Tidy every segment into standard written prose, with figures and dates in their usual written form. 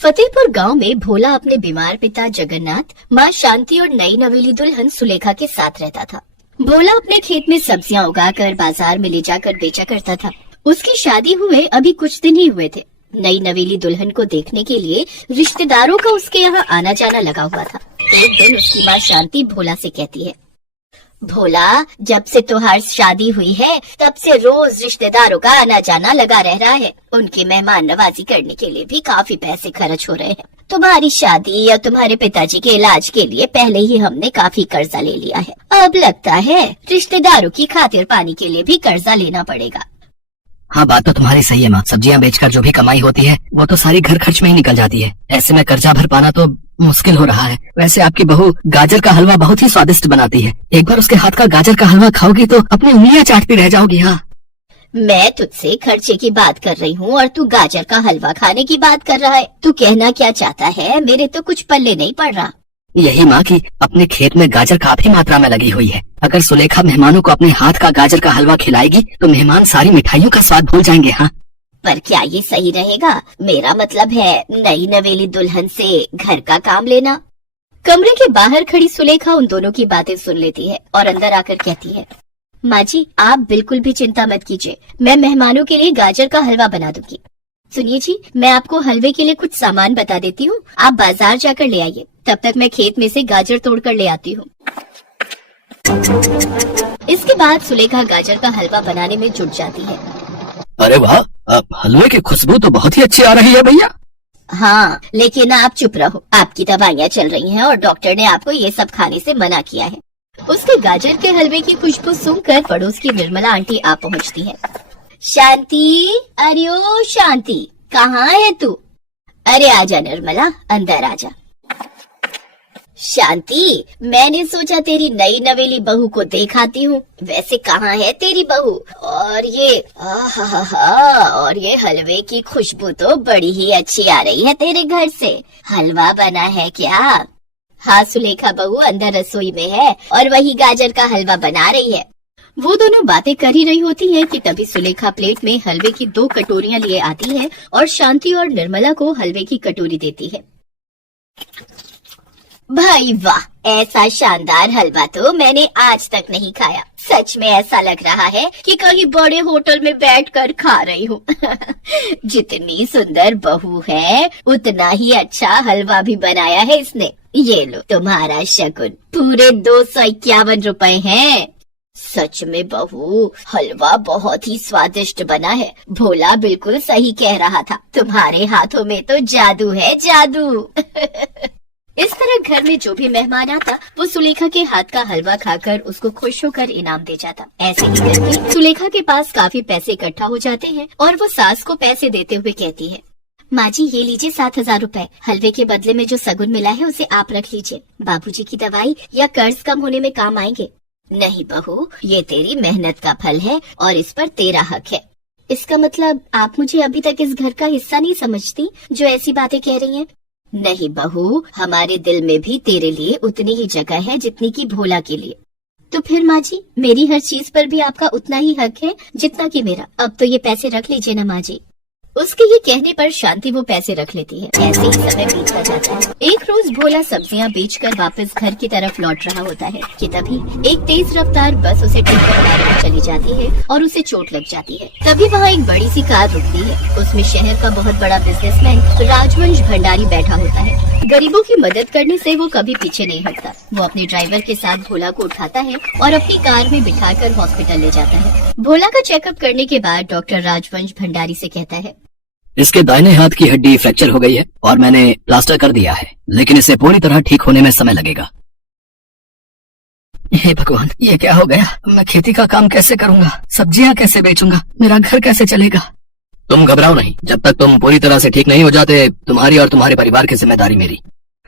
फतेहपुर गांव में भोला अपने बीमार पिता जगन्नाथ, माँ शांति और नई नवेली दुल्हन सुलेखा के साथ रहता था। भोला अपने खेत में सब्जियां उगाकर बाजार में ले जाकर बेचा करता था। उसकी शादी हुए अभी कुछ दिन ही हुए थे। नई नवेली दुल्हन को देखने के लिए रिश्तेदारों का उसके यहाँ आना जाना लगा हुआ था। एक दिन उसकी माँ शांति भोला से कहती है, भोला, जब से तुम्हारी शादी हुई है तब से रोज रिश्तेदारों का आना जाना लगा रह रहा है। उनकी मेहमान नवाजी करने के लिए भी काफी पैसे खर्च हो रहे हैं। तुम्हारी शादी या तुम्हारे पिताजी के इलाज के लिए पहले ही हमने काफी कर्जा ले लिया है। अब लगता है रिश्तेदारों की खातिर पानी के लिए भी कर्जा लेना पड़ेगा। हाँ, बात तो तुम्हारी सही है माँ। सब्जियाँ बेचकर जो भी कमाई होती है वो तो सारी घर खर्च में ही निकल जाती है। ऐसे में कर्जा भर पाना तो मुश्किल हो रहा है। वैसे आपकी बहू गाजर का हलवा बहुत ही स्वादिष्ट बनाती है। एक बार उसके हाथ का गाजर का हलवा खाओगी तो अपनी उंगलियाँ चाटती रह जाओगी। हाँ, मैं तुझसे खर्चे की बात कर रही हूँ और तू गाजर का हलवा खाने की बात कर रहा है। तू कहना क्या चाहता है? मेरे तो कुछ पल्ले नहीं पड़ रहा। यही माँ की अपने खेत में गाजर काफी मात्रा में लगी हुई है। अगर सुलेखा मेहमानों को अपने हाथ का गाजर का हलवा खिलाएगी तो मेहमान सारी मिठाइयों का स्वाद भूल जाएंगे। हाँ, पर क्या ये सही रहेगा? मेरा मतलब है नई नवेली दुल्हन से घर का काम लेना। कमरे के बाहर खड़ी सुलेखा उन दोनों की बातें सुन लेती है और अंदर आकर कहती है, माँ जी, आप बिल्कुल भी चिंता मत कीजिए। मैं मेहमानों के लिए गाजर का हलवा बना दूंगी। सुनिए जी, मैं आपको हलवे के लिए कुछ सामान बता देती हूँ। आप बाजार जाकर ले आइए। तब तक मैं खेत में से गाजर तोड़कर ले आती हूँ। इसके बाद सुलेखा गाजर का हलवा बनाने में जुट जाती है। अरे वाह, अब हलवे की खुशबू तो बहुत ही अच्छी आ रही है भैया। हाँ, लेकिन आप चुप रहो। आपकी दवाइयाँ चल रही हैं और डॉक्टर ने आपको ये सब खाने से मना किया है। उसके गाजर के हलवे की खुशबू सुनकर पड़ोस की निर्मला आंटी आ पहुँचती है। शांति, अरे ओ शांति, कहाँ है तू? अरे आजा निर्मला, अंदर आजा। शांति, मैंने सोचा तेरी नई नवेली बहू को देखाती हूँ। वैसे कहाँ है तेरी बहू? और ये हलवे की खुशबू तो बड़ी ही अच्छी आ रही है तेरे घर से। हलवा बना है क्या? हाँ सुलेखा बहू अंदर रसोई में है और वही गाजर का हलवा बना रही है। वो दोनों बातें कर ही रही होती हैं कि तभी सुलेखा प्लेट में हलवे की 2 कटोरियां लिए आती है और शांति और निर्मला को हलवे की कटोरी देती है। भाई वाह, ऐसा शानदार हलवा तो मैंने आज तक नहीं खाया। सच में ऐसा लग रहा है कि कहीं बड़े होटल में बैठकर खा रही हूँ। जितनी सुंदर बहू है उतना ही अच्छा हलवा भी बनाया है इसने। ये लो तुम्हारा शगुन, पूरे 251 रुपए हैं। सच में बहू, हलवा बहुत ही स्वादिष्ट बना है। भोला बिल्कुल सही कह रहा था, तुम्हारे हाथों में तो जादू है, जादू। इस तरह घर में जो भी मेहमान आता वो सुलेखा के हाथ का हलवा खाकर उसको खुश होकर इनाम दे जाता। ऐसे ही करके सुलेखा के पास काफी पैसे इकट्ठा हो जाते हैं और वो सास को पैसे देते हुए कहती है, माँ जी ये लीजिए 7,000 रुपए। हलवे के बदले में जो सगुन मिला है उसे आप रख लीजिए। बाबूजी की दवाई या कर्ज कम होने में काम आएंगे। नहीं बहू, ये तेरी मेहनत का फल है और इस पर तेरा हक है। इसका मतलब आप मुझे अभी तक इस घर का हिस्सा नहीं समझती जो ऐसी बातें कह रही हैं? नहीं बहू, हमारे दिल में भी तेरे लिए उतनी ही जगह है जितनी की भोला के लिए। तो फिर माँ जी, मेरी हर चीज पर भी आपका उतना ही हक है जितना कि मेरा। अब तो ये पैसे रख लीजिए ना माँ जी। उसके ये कहने पर शांति वो पैसे रख लेती है। ऐसे ही समय बीतता जाता है। एक रोज भोला सब्जियां बेचकर वापस घर की तरफ लौट रहा होता है कि तभी एक तेज रफ्तार बस उसे टक्कर मारकर चली जाती है और उसे चोट लग जाती है। तभी वहाँ एक बड़ी सी कार रुकती है। उसमें शहर का बहुत बड़ा बिजनेसमैन राजवंश भंडारी बैठा होता है। गरीबों की मदद करने से वो कभी पीछे नहीं हटता। वो अपने ड्राइवर के साथ भोला को उठाता है और अपनी कार में बिठाकर हॉस्पिटल ले जाता है। भोला का चेकअप करने के बाद डॉक्टर राजवंश भंडारी से कहता है, इसके दाहिने हाथ की हड्डी फ्रैक्चर हो गई है और मैंने प्लास्टर कर दिया है, लेकिन इसे पूरी तरह ठीक होने में समय लगेगा। हे भगवान, ये क्या हो गया? मैं खेती का काम कैसे करूंगा? सब्जियां कैसे बेचूंगा? मेरा घर कैसे चलेगा? तुम घबराओ नहीं, जब तक तुम पूरी तरह से ठीक नहीं हो जाते तुम्हारी और तुम्हारे परिवार की जिम्मेदारी मेरी।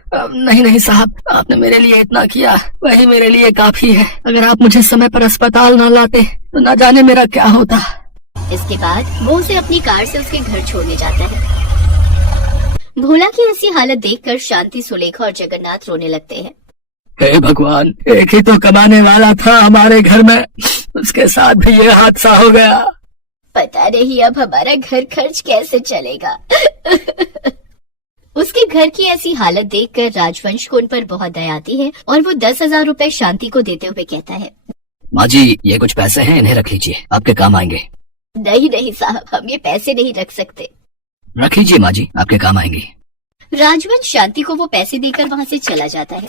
नहीं नहीं साहब, आपने मेरे लिए इतना किया, वही मेरे लिए काफी है। अगर आप मुझे समय पर अस्पताल न लाते तो न जाने मेरा क्या होता। इसके बाद वो उसे अपनी कार से उसके घर छोड़ने जाता है। भोला की ऐसी हालत देखकर शांति, सुलेखा और जगन्नाथ रोने लगते हैं। हे भगवान, एक ही तो कमाने वाला था हमारे घर में, उसके साथ भी ये हादसा हो गया। पता नहीं अब हमारा घर खर्च कैसे चलेगा। घर की ऐसी हालत देखकर राजवंश को उन पर बहुत दया आती है और वो 10,000 रुपए शांति को देते हुए कहता है, माँ जी, ये कुछ पैसे हैं, इन्हें रख लीजिए, आपके काम आएंगे। नहीं नहीं साहब, हम ये पैसे नहीं रख सकते। रख लीजिए माँ जी, आपके काम आएंगे। राजवंश शांति को वो पैसे देकर वहाँ से चला जाता है।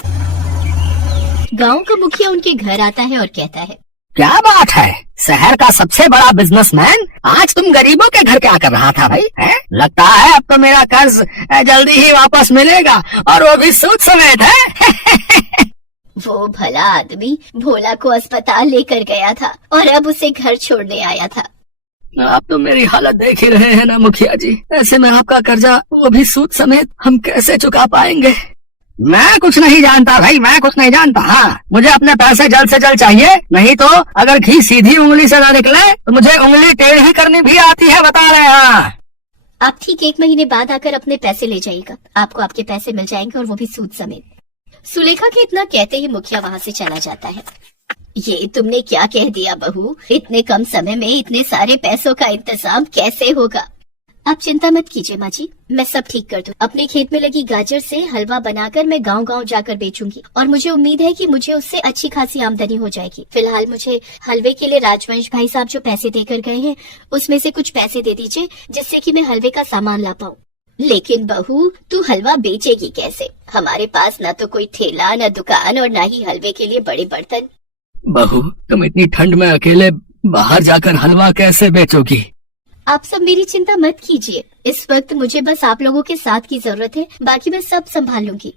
गांव का मुखिया उनके घर आता है और कहता है, क्या बात है, शहर का सबसे बड़ा बिजनेसमैन, आज तुम गरीबों के घर क्या कर रहा था भाई? लगता है अब तो मेरा कर्ज जल्दी ही वापस मिलेगा, और वो भी सूद समेत है। वो भला आदमी भोला को अस्पताल लेकर गया था और अब उसे घर छोड़ने आया था। आप तो मेरी हालत देख ही रहे हैं ना मुखिया जी, ऐसे में आपका कर्जा, वो भी सूद समेत, हम कैसे चुका पाएंगे? मैं कुछ नहीं जानता भाई, मैं कुछ नहीं जानता। हाँ, मुझे अपने पैसे जल्द से जल्द चाहिए, नहीं तो अगर घी सीधी उंगली से ना निकले तो मुझे उंगली टेढ़ी करनी भी आती है, बता रहे हैं। आप ठीक 1 महीने बाद आकर अपने पैसे ले जाइएगा, आपको आपके पैसे मिल जाएंगे और वो भी सूद समेत। सुलेखा के इतना कहते ही मुखिया वहाँ से चला जाता है। ये तुमने क्या कह दिया बहू, इतने कम समय में इतने सारे पैसों का इंतजाम कैसे होगा? आप चिंता मत कीजिए माँ जी, मैं सब ठीक कर दूँ। अपने खेत में लगी गाजर से हलवा बनाकर मैं गांव-गांव जाकर बेचूंगी और मुझे उम्मीद है कि मुझे उससे अच्छी खासी आमदनी हो जाएगी। फिलहाल मुझे हलवे के लिए राजवंश भाई साहब जो पैसे देकर गए हैं उसमें से कुछ पैसे दे दीजिए, जिससे कि मैं हलवे का सामान ला पाऊँ। लेकिन बहू, तू हलवा बेचेगी कैसे? हमारे पास न तो कोई ठेला, न दुकान और न ही हलवे के लिए बड़े बर्तन। बहू, तुम इतनी ठंड में अकेले बाहर जाकर हलवा कैसे बेचोगी? आप सब मेरी चिंता मत कीजिए, इस वक्त मुझे बस आप लोगों के साथ की जरूरत है, बाकी मैं सब संभाल लूंगी।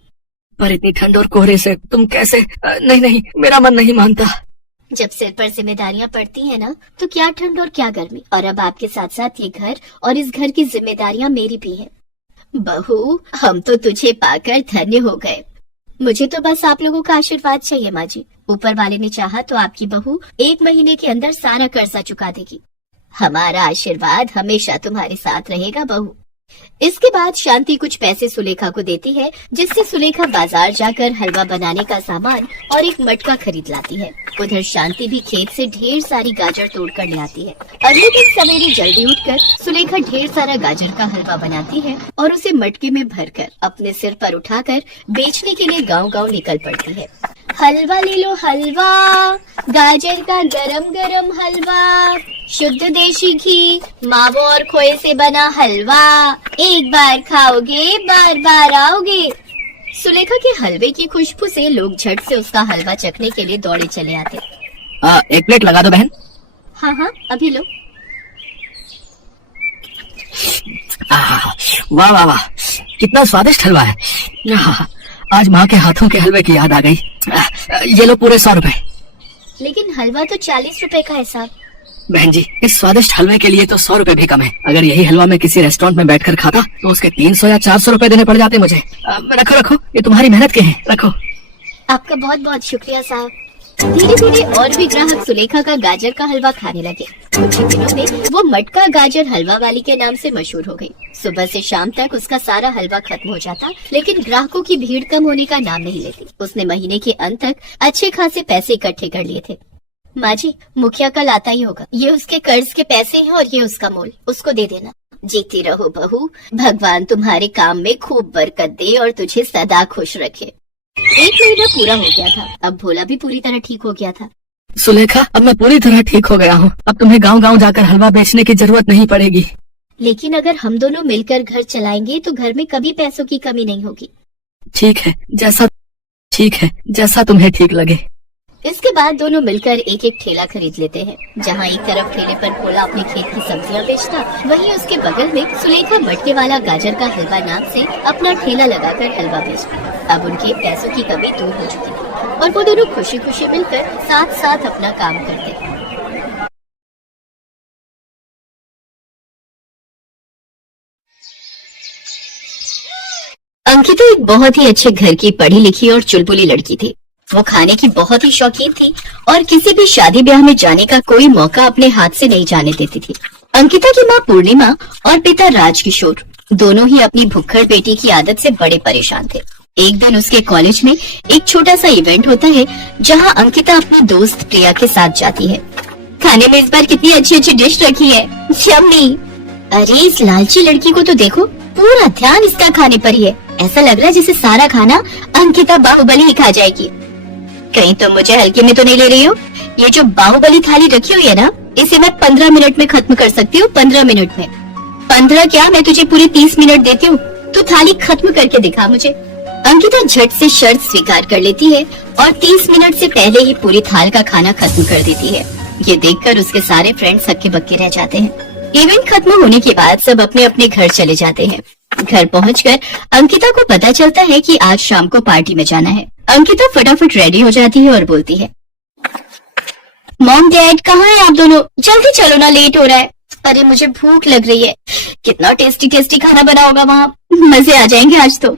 पर इतनी ठंड और कोहरे से तुम कैसे? नहीं नहीं, मेरा मन नहीं मानता। जब सिर पर जिम्मेदारियां पड़ती हैं ना, तो क्या ठंड और क्या गर्मी। और अब आपके साथ साथ ये घर और इस घर की जिम्मेदारियां मेरी भी हैं। बहू, हम तो तुझे पाकर धन्य हो गए। मुझे तो बस आप लोगों का आशीर्वाद चाहिए माँ जी। ऊपर वाले ने चाहा तो आपकी बहू 1 महीने के अंदर सारा कर्जा चुका देगी। हमारा आशीर्वाद हमेशा तुम्हारे साथ रहेगा बहू। इसके बाद शांति कुछ पैसे सुलेखा को देती है, जिससे सुलेखा बाजार जाकर हलवा बनाने का सामान और एक मटका खरीद लाती है। उधर शांति भी खेत से ढेर सारी गाजर तोड़ कर ले आती है। अगले दिन सवेरे जल्दी उठकर सुलेखा ढेर सारा गाजर का हलवा बनाती है और उसे मटके में भरकर अपने सिर पर उठाकर बेचने के लिए गांव-गांव निकल पड़ती है। हलवा ले लो हलवा, गाजर का गरम गरम हलवा, शुद्ध देशी घी, मावो और खोए से बना हलवा, एक बार खाओगे बार बार आओगे। सुलेखा के हलवे की खुशबू से लोग झट से उसका हलवा चखने के लिए दौड़े चले आते। 1 प्लेट लगा दो बहन। हाँ हाँ, अभी लो। वाह वाह वाह, कितना स्वादिष्ट हलवा है। आज माँ के हाथों के हलवे की याद आ गई। ये लो पूरे 100 रुपए। लेकिन हलवा तो 40 रुपए का है साहब। बहन जी, इस स्वादिष्ट हलवे के लिए तो 100 रुपए भी कम है। अगर यही हलवा मैं किसी रेस्टोरेंट में बैठकर खाता तो उसके 300 या 400 रुपए देने पड़ जाते मुझे। रखो रखो, ये तुम्हारी मेहनत के हैं, रखो। आपका बहुत बहुत शुक्रिया साहब। धीरे धीरे और भी ग्राहक सुलेखा का गाजर का हलवा खाने लगे। कुछ ही दिनों में वो मटका गाजर हलवा वाली के नाम से मशहूर हो गई। सुबह से शाम तक उसका सारा हलवा खत्म हो जाता, लेकिन ग्राहकों की भीड़ कम होने का नाम नहीं लेती। उसने महीने के अंत तक अच्छे खासे पैसे इकट्ठे कर लिए थे। माँ जी, मुखिया कल आता ही होगा। ये उसके कर्ज के पैसे हैं और ये उसका मोल, उसको दे देना। जीती रहो बहू, भगवान तुम्हारे काम में खूब बरकत दे और तुझे सदा खुश रखे। 1 महीना पूरा हो गया था। अब भोला भी पूरी तरह ठीक हो गया था। सुलेखा, अब मैं पूरी तरह ठीक हो गया हूँ। अब तुम्हें गांव-गांव जाकर हलवा बेचने की जरूरत नहीं पड़ेगी। लेकिन अगर हम दोनों मिलकर घर चलाएंगे तो घर में कभी पैसों की कमी नहीं होगी। ठीक है, जैसा तुम्हें ठीक लगे। इसके बाद दोनों मिलकर एक एक ठेला खरीद लेते हैं। जहाँ एक तरफ ठेले पर भोला अपने खेत की सब्जियाँ बेचता, वहीं उसके बगल में सुलेखा मटके वाला गाजर का हलवा नाम से अपना ठेला लगाकर हलवा बेचती। अब उनके पैसों की कमी दूर हो चुकी थी और वो दोनों खुशी खुशी मिलकर साथ साथ अपना काम करते। अंकिता एक बहुत ही अच्छे घर की पढ़ी लिखी और चुलबुली लड़की थी। वो खाने की बहुत ही शौकीन थी और किसी भी शादी ब्याह में जाने का कोई मौका अपने हाथ से नहीं जाने देती थी। अंकिता की माँ पूर्णिमा और पिता राजकिशोर दोनों ही अपनी भुक्खड़ बेटी की आदत से बड़े परेशान थे। एक दिन उसके कॉलेज में एक छोटा सा इवेंट होता है, जहाँ अंकिता अपनी दोस्त प्रिया के साथ जाती है। खाने में इस बार कितनी अच्छी अच्छी डिश रखी है, यम्मी। अरे इस लालची लड़की को तो देखो, पूरा ध्यान इसका खाने पर ही है। ऐसा लग रहा है जैसे सारा खाना अंकिता बाहुबली ही खा जाएगी। कहीं तुम मुझे हल्के में तो नहीं ले रही हो? ये जो बाहुबली थाली रखी हुई है ना, इसे मैं 15 मिनट में खत्म कर सकती हूँ। 15 मिनट में। 15 क्या, मैं तुझे पूरे 30 मिनट देती हूँ। तू थाली खत्म करके दिखा मुझे। अंकिता झट से शर्त स्वीकार कर लेती है और 30 मिनट से पहले ही पूरी थाल का खाना खत्म कर देती है। ये देखकर उसके सारे फ्रेंड्स हक्के बक्के रह जाते हैं। इवेंट खत्म होने के बाद सब अपने अपने घर चले जाते हैं। घर पहुंचकर अंकिता को पता चलता है कि आज शाम को पार्टी में जाना है। अंकिता फटाफट रेडी हो जाती है और बोलती है, मॉम डैड कहाँ है आप दोनों? जल्दी चलो ना, लेट हो रहा है। अरे मुझे भूख लग रही है। कितना टेस्टी टेस्टी खाना बना होगा वहाँ, मजे आ जाएंगे आज तो।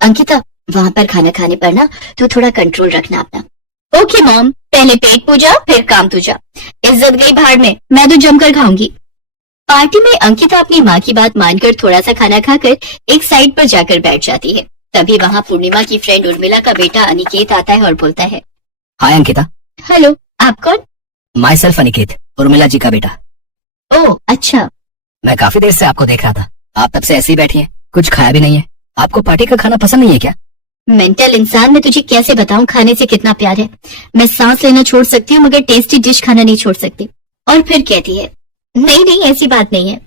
अंकिता, वहाँ पर खाना खाने पर ना तो थोड़ा कंट्रोल रखना अपना। ओके मॉम, पहले पेट पूजा फिर काम तुझा। इज्जत गई भाड़ में, मैं तो जमकर खाऊंगी। पार्टी में अंकिता अपनी माँ की बात मानकर थोड़ा सा खाना खाकर एक साइड पर जाकर बैठ जाती है। तभी वहाँ पूर्णिमा की फ्रेंड उर्मिला का बेटा अनिकेत आता है और बोलता है, हाय अंकिता। हेलो, आप कौन? माई सेल्फ अनिकेत, उर्मिला जी का बेटा। ओह अच्छा। मैं काफी देर से आपको देख रहा था, आप तब से ऐसे ही बैठी हैं, कुछ खाया भी नहीं है। आपको पार्टी का खाना पसंद नहीं है क्या? मेंटल इंसान, मैं तुझे कैसे बताऊं खाने से कितना प्यार है। मैं सांस लेना छोड़ सकती हूँ मगर टेस्टी डिश खाना नहीं छोड़ सकती। और फिर कहती है, नहीं नहीं ऐसी बात नहीं है।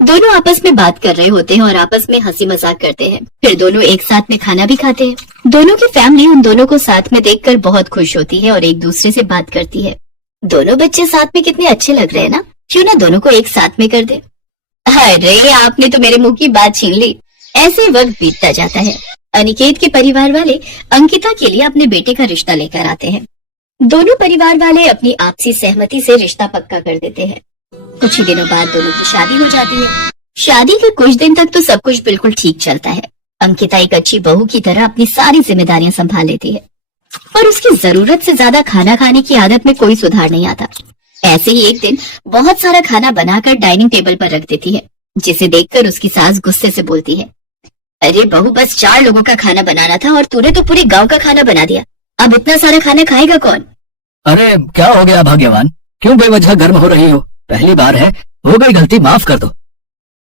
दोनों आपस में बात कर रहे होते हैं और आपस में हंसी मजाक करते हैं। फिर दोनों एक साथ में खाना भी खाते हैं। दोनों की फैमिली उन दोनों को साथ में देखकर बहुत खुश होती है और एक दूसरे से बात करती है। दोनों बच्चे साथ में कितने अच्छे लग रहे हैं ना, क्यों ना दोनों को एक साथ में कर दे। अरे आपने तो मेरे मुंह की बात छीन ली। ऐसे वक्त बीतता जाता है। अनिकेत के परिवार वाले अंकिता के लिए अपने बेटे का रिश्ता लेकर आते हैं। दोनों परिवार वाले अपनी आपसी सहमति से रिश्ता पक्का कर देते हैं। कुछ ही दिनों बाद दोनों की शादी हो जाती है। शादी के कुछ दिन तक तो सब कुछ बिल्कुल ठीक चलता है। अंकिता एक अच्छी बहू की तरह अपनी सारी जिम्मेदारियां संभाल लेती है और उसकी जरूरत से ज्यादा खाना खाने की आदत में कोई सुधार नहीं आता। ऐसे ही एक दिन बहुत सारा खाना बनाकर डाइनिंग टेबल पर रख देती है, जिसे देखकर उसकी सास गुस्से से बोलती है, अरे बहू, बस 4 लोगों का खाना बनाना था और तूने तो पूरे गांव का खाना बना दिया। अब इतना सारा खाना खाएगा कौन? अरे क्या हो गया भाग्यवान, क्यों बेवजह गर्म हो रही हो? पहली बार है, हो गई गलती, माफ कर दो।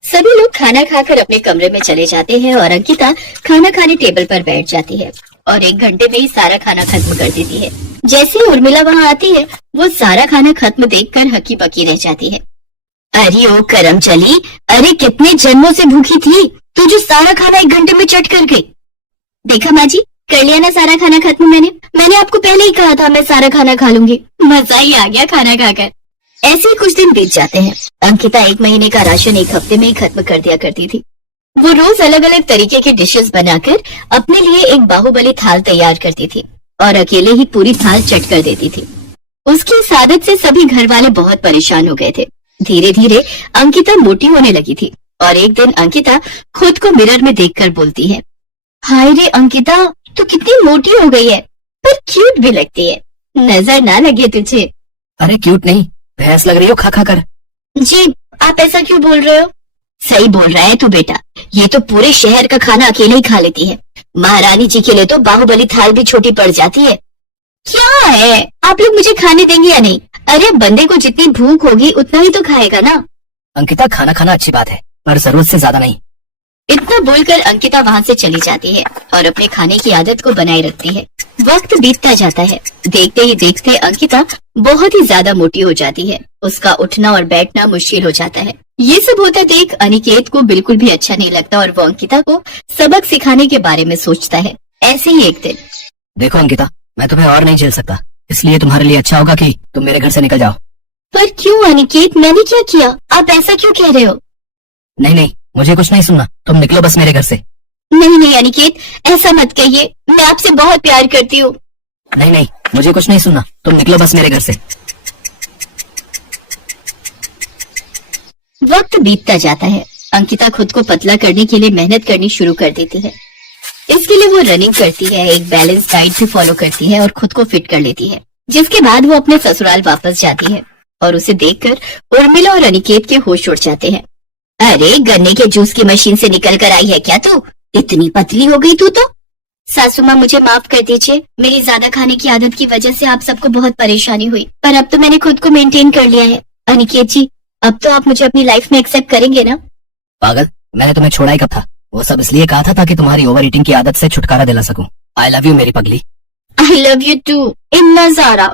सभी लोग खाना खाकर अपने कमरे में चले जाते हैं और अंकिता खाना खाने टेबल पर बैठ जाती है और 1 घंटे में ही सारा खाना खत्म कर देती है। जैसे ही उर्मिला वहाँ आती है, वो सारा खाना खत्म देखकर हकी बकी रह जाती है। अरे ओ करम चली, अरे कितने जन्मों से भूखी थी तू, जो सारा खाना 1 घंटे में चट कर गई। देखा माँ जी, कर लिया ना सारा खाना खत्म। मैंने आपको पहले ही कहा था मैं सारा खाना खा लूंगी। मजा ही आ गया खाना खाकर। ऐसे ही कुछ दिन बीत जाते हैं। अंकिता 1 महीने का राशन 1 हफ्ते में ही खत्म कर दिया करती थी। वो रोज अलग अलग तरीके के डिशेस बनाकर अपने लिए एक बाहुबली थाल तैयार करती थी और अकेले ही पूरी थाल चट कर देती थी। उसकी इस आदत से सभी घर वाले बहुत परेशान हो गए थे। धीरे धीरे अंकिता मोटी होने लगी थी और एक दिन अंकिता खुद को मिरर में देखकर बोलती है, हाय रे अंकिता, तू कितनी मोटी हो गई है, पर क्यूट भी लगती है। नजर ना लगे तुझे। अरे क्यूट नहीं, भैंस लग रही हो खा खा कर। जी, आप ऐसा क्यों बोल रहे हो? सही बोल रहा है तू बेटा, ये तो पूरे शहर का खाना अकेले ही खा लेती है। महारानी जी के लिए तो बाहुबली थाल भी छोटी पड़ जाती है। क्या है, आप लोग मुझे खाने देंगे या नहीं? अरे बंदे को जितनी भूख होगी उतना ही तो खाएगा ना। अंकिता, खाना खाना अच्छी बात है, पर जरूरत से ज्यादा नहीं। इतना बोलकर अंकिता वहाँ से चली जाती है और अपने खाने की आदत को बनाए रखती है। वक्त बीतता जाता है। देखते ही देखते अंकिता बहुत ही ज्यादा मोटी हो जाती है। उसका उठना और बैठना मुश्किल हो जाता है। ये सब होता देख अनिकेत को बिल्कुल भी अच्छा नहीं लगता और वो अंकिता को सबक सिखाने के बारे में सोचता है। ऐसे ही एक दिन, देखो अंकिता, मैं तुम्हें और नहीं झेल सकता, इसलिए तुम्हारे लिए अच्छा होगा कि तुम मेरे घर से निकल जाओ। पर क्यों अनिकेत, मैंने क्या किया? आप ऐसा क्यों कह रहे हो? नहीं नहीं, मुझे कुछ नहीं सुनना, तुम निकलो बस मेरे घर से। नहीं नहीं अनिकेत, ऐसा मत कहिए, मैं आपसे बहुत प्यार करती हूँ। नहीं नहीं, मुझे कुछ नहीं सुनना, तुम निकलो बस मेरे घर से। वक्त बीतता जाता है। अंकिता खुद को पतला करने के लिए मेहनत करनी शुरू कर देती है। इसके लिए वो रनिंग करती है, एक बैलेंस डाइट भी फॉलो करती है और खुद को फिट कर लेती है। जिसके बाद वो अपने ससुराल वापस जाती है और उसे देखकर उर्मिला और अनिकेत के होश उड़ जाते हैं। अरे गन्ने के जूस की मशीन से निकल कर आई है क्या तू? इतनी पतली हो गई तू तो। सासू माँ मुझे माफ कर दीजिए, मेरी ज्यादा खाने की आदत की वजह से आप सबको बहुत परेशानी हुई, पर अब तो मैंने खुद को मेंटेन कर लिया है। अनिकेत जी, अब तो आप मुझे अपनी लाइफ में एक्सेप्ट करेंगे ना? पागल, मैंने तुम्हें छोड़ा ही कब था? वो सब इसलिए कहा था ताकि तुम्हारी ओवर ईटिंग की आदत से छुटकारा दिला सकूं। आई लव यू मेरी पगली। आई लव यू टू इन नजारा।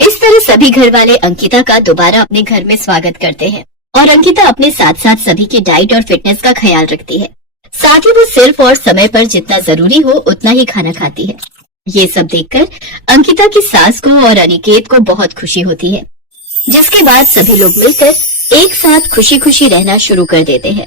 इस तरह सभी घर वाले अंकिता का दोबारा अपने घर में स्वागत करते हैं और अंकिता अपने साथ साथ सभी की डाइट और फिटनेस का ख्याल रखती है। साथ ही वो सिर्फ और समय पर जितना जरूरी हो उतना ही खाना खाती है। ये सब देखकर अंकिता की सास को और अनिकेत को बहुत खुशी होती है, जिसके बाद सभी लोग मिलकर एक साथ खुशी खुशी रहना शुरू कर देते हैं।